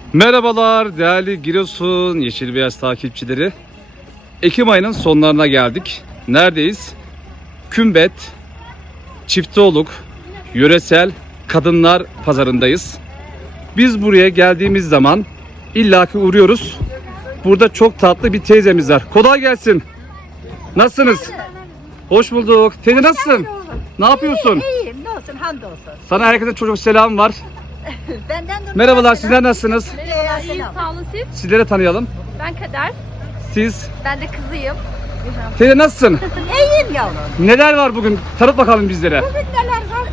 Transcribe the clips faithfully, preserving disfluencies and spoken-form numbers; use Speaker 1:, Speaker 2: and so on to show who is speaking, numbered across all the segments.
Speaker 1: Merhabalar değerli Giresun Yeşil Beyaz takipçileri. Ekim ayının sonlarına geldik. Neredeyiz? Kümbet, Çifteoluk, Yöresel Kadınlar Pazarındayız. Biz buraya geldiğimiz zaman illaki uğruyoruz. Burada çok tatlı bir teyzemiz var. Kolay gelsin. Nasılsınız? Hoş bulduk. Teyze nasılsın? Ne yapıyorsun?
Speaker 2: İyiyim, ne olsun, hamdolsun.
Speaker 1: Sana herkese çocuk selam var.
Speaker 2: Benden de
Speaker 1: Merhabalar, sizler nasılsınız?
Speaker 2: Merhaba,
Speaker 3: İyi, sağ olun siz.
Speaker 1: Sizleri tanıyalım.
Speaker 3: Ben Kader.
Speaker 1: Siz?
Speaker 3: Ben de kızıyım.
Speaker 1: Teyze nasılsın?
Speaker 2: İyiyim yavrum.
Speaker 1: Neler var bugün? Tanıt bakalım bizlere.
Speaker 2: Bugün neler var?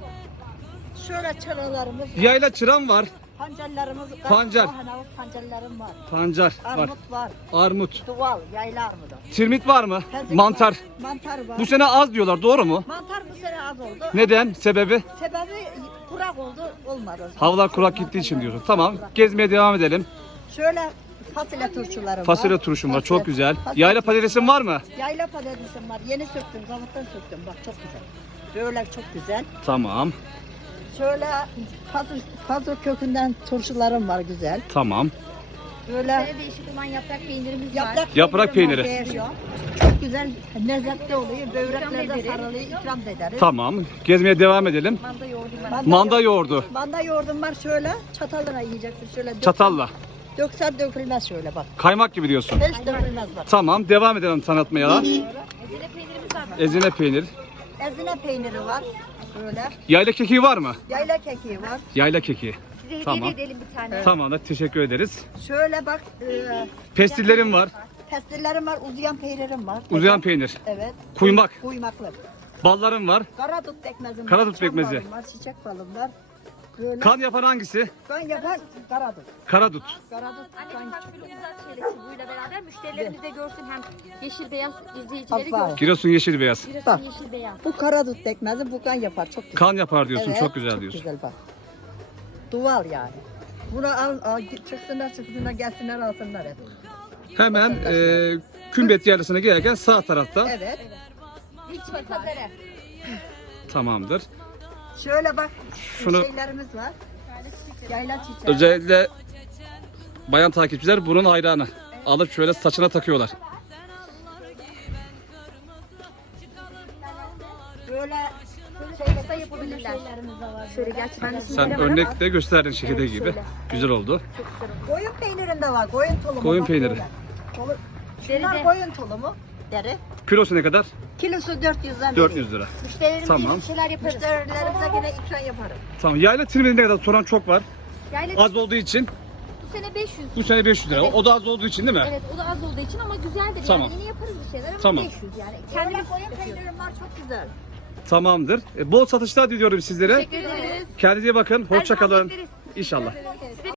Speaker 2: Şöyle çıralarımız,
Speaker 1: Yayla çıran var.
Speaker 2: pancarlarımız,
Speaker 1: Pancar.
Speaker 2: Ahanav pancarlarım var.
Speaker 1: Pancar var.
Speaker 2: Armut var.
Speaker 1: Armut.
Speaker 2: Duval, yayla armudu.
Speaker 1: Tirmit var mı?
Speaker 2: Tezek
Speaker 1: Mantar.
Speaker 2: var, Mantar var.
Speaker 1: Bu sene az diyorlar, doğru mu?
Speaker 2: Mantar bu sene az oldu.
Speaker 1: Neden? Sebebi?
Speaker 2: Sebebi kurak oldu, olmadı.
Speaker 1: Havalar kurak gittiği için diyorsun. Tamam. Gezmeye devam edelim.
Speaker 2: Şöyle fasulye turşularım
Speaker 1: Fasulye
Speaker 2: var.
Speaker 1: turşum var.
Speaker 2: Fasulye-
Speaker 1: Çok güzel.
Speaker 2: fasulye-
Speaker 1: Yayla patatesin var mı?
Speaker 2: Yayla patatesim var. Yeni söktüm, zavuttan söktüm. Bak çok güzel. Böyle çok güzel.
Speaker 1: Tamam.
Speaker 2: Şöyle fazla, fazla kökünden turşularım var güzel.
Speaker 1: Tamam.
Speaker 2: Böyle
Speaker 3: Sene değişik olan yaprak peynirimiz var.
Speaker 2: yaprak,
Speaker 1: Yaprak
Speaker 2: peynirim var,
Speaker 1: peyniri.
Speaker 2: değişiyor. Çok güzel, lezzetli oluyor. Böğreklerde
Speaker 3: ederiz.
Speaker 2: sarılıyor, ikram da ederiz.
Speaker 1: Tamam. Gezmeye devam edelim.
Speaker 3: Manda yoğurdum ben.
Speaker 2: Manda,
Speaker 1: Manda
Speaker 2: yoğurdu.
Speaker 1: yoğurdu.
Speaker 2: Manda yoğurdum var şöyle, çatalla yiyeceksin şöyle. döksen-
Speaker 1: Çatalla.
Speaker 2: Döksen dökülmez şöyle bak.
Speaker 1: Kaymak gibi diyorsun.
Speaker 2: Hiç dökülmez bak.
Speaker 1: Tamam. Devam edelim tanıtmaya.
Speaker 3: Ezine peynirimiz var.
Speaker 1: Ezine peynir.
Speaker 2: Ezine peyniri var. Böyle.
Speaker 1: Yayla kekiği var mı?
Speaker 2: Yayla kekiği var.
Speaker 1: Yayla kekiği.
Speaker 3: Size hediye
Speaker 1: Tamam.
Speaker 3: de edelim bir tane.
Speaker 1: Tamam da teşekkür ederiz.
Speaker 2: Şöyle bak, e,
Speaker 1: Pestillerim var.
Speaker 2: pestillerim var, uzayan peynirim var.
Speaker 1: Uzayan peynir.
Speaker 2: Evet.
Speaker 1: Kuymak.
Speaker 2: Kuymaklı.
Speaker 1: Ballarım var.
Speaker 2: Karadut pekmezim var.
Speaker 1: Karadut
Speaker 2: çam
Speaker 1: pekmezi.
Speaker 2: balım var, çiçek balım var. Böyle.
Speaker 1: Kan yapan hangisi?
Speaker 2: Kan yapan karadut.
Speaker 1: Karadut.
Speaker 2: Karadut
Speaker 3: Annem
Speaker 2: kan
Speaker 3: farklılığımızdan şöyle çubuğuyla beraber müşterilerimiz de görsün hem yeşil beyaz izleyicileri
Speaker 2: Aferin.
Speaker 3: görsün.
Speaker 1: Giresun yeşil beyaz.
Speaker 2: Bak.
Speaker 3: Giresun yeşil beyaz.
Speaker 2: Bu karadut pekmezi bu kan yapar çok güzel.
Speaker 1: Kan yapar diyorsun.
Speaker 2: Evet,
Speaker 1: Çok güzel diyorsun.
Speaker 2: Çok güzel bak. Duval yani. Bunu al, al git, çıksınlar çıksınlar gelsinler alsınlar hep.
Speaker 1: Hemen e, Kümbet Yaylası'na gelirken sağ tarafta.
Speaker 2: Evet.
Speaker 3: Hiç pazarı.
Speaker 1: Tamamdır.
Speaker 2: Şöyle bak
Speaker 1: Şunu-
Speaker 2: şeylerimiz var. Yayla çiçeği.
Speaker 1: Özellikle bayan takipçiler bunun hayranı. Alıp şöyle saçına takıyorlar.
Speaker 2: Böyle
Speaker 3: Şöyle de yapabilirler.
Speaker 2: şeylerimiz de var.
Speaker 3: Şöyle gerçi ben de
Speaker 1: Sen örnekte gösterdin şekilde
Speaker 3: Evet,
Speaker 1: gibi.
Speaker 3: şöyle.
Speaker 1: Güzel oldu.
Speaker 2: Koyun peynirim de var. Koyun tulumu.
Speaker 1: Koyun
Speaker 2: bak
Speaker 1: peyniri.
Speaker 2: böyle. Tolu- Şunlar
Speaker 3: Deride.
Speaker 2: koyun tulumu. Deri.
Speaker 1: Kilosu ne kadar?
Speaker 2: Kilosu dört yüzden
Speaker 1: dört yüz lira.
Speaker 3: Müşterilerimize
Speaker 1: Tamam.
Speaker 3: bir şeyler yaparız.
Speaker 2: Müşterilerimize yine ikram yaparım.
Speaker 1: Tamam. Yayla trimini ne kadar soran çok var.
Speaker 3: Yayla
Speaker 1: Az olduğu için
Speaker 3: bu sene beş yüz.
Speaker 1: bu sene beş yüz lira.
Speaker 3: Evet.
Speaker 1: O da az olduğu için değil mi?
Speaker 3: Evet o da az olduğu için ama güzeldir.
Speaker 1: Tamam.
Speaker 3: Yani yine yaparız bir şeyler ama
Speaker 1: Tamam.
Speaker 3: beş yüz yani.
Speaker 2: Kendimiz
Speaker 3: Kendimiz
Speaker 2: koyun
Speaker 3: yapıyoruz.
Speaker 2: peynirim var çok güzel.
Speaker 1: Tamamdır. E, bol satışlar diliyorum sizlere.
Speaker 3: Teşekkür ederiz.
Speaker 1: Kendinize iyi bakın. Hoşça
Speaker 3: Her zaman
Speaker 1: kalın.
Speaker 3: bekleriz.
Speaker 1: İnşallah.
Speaker 3: Size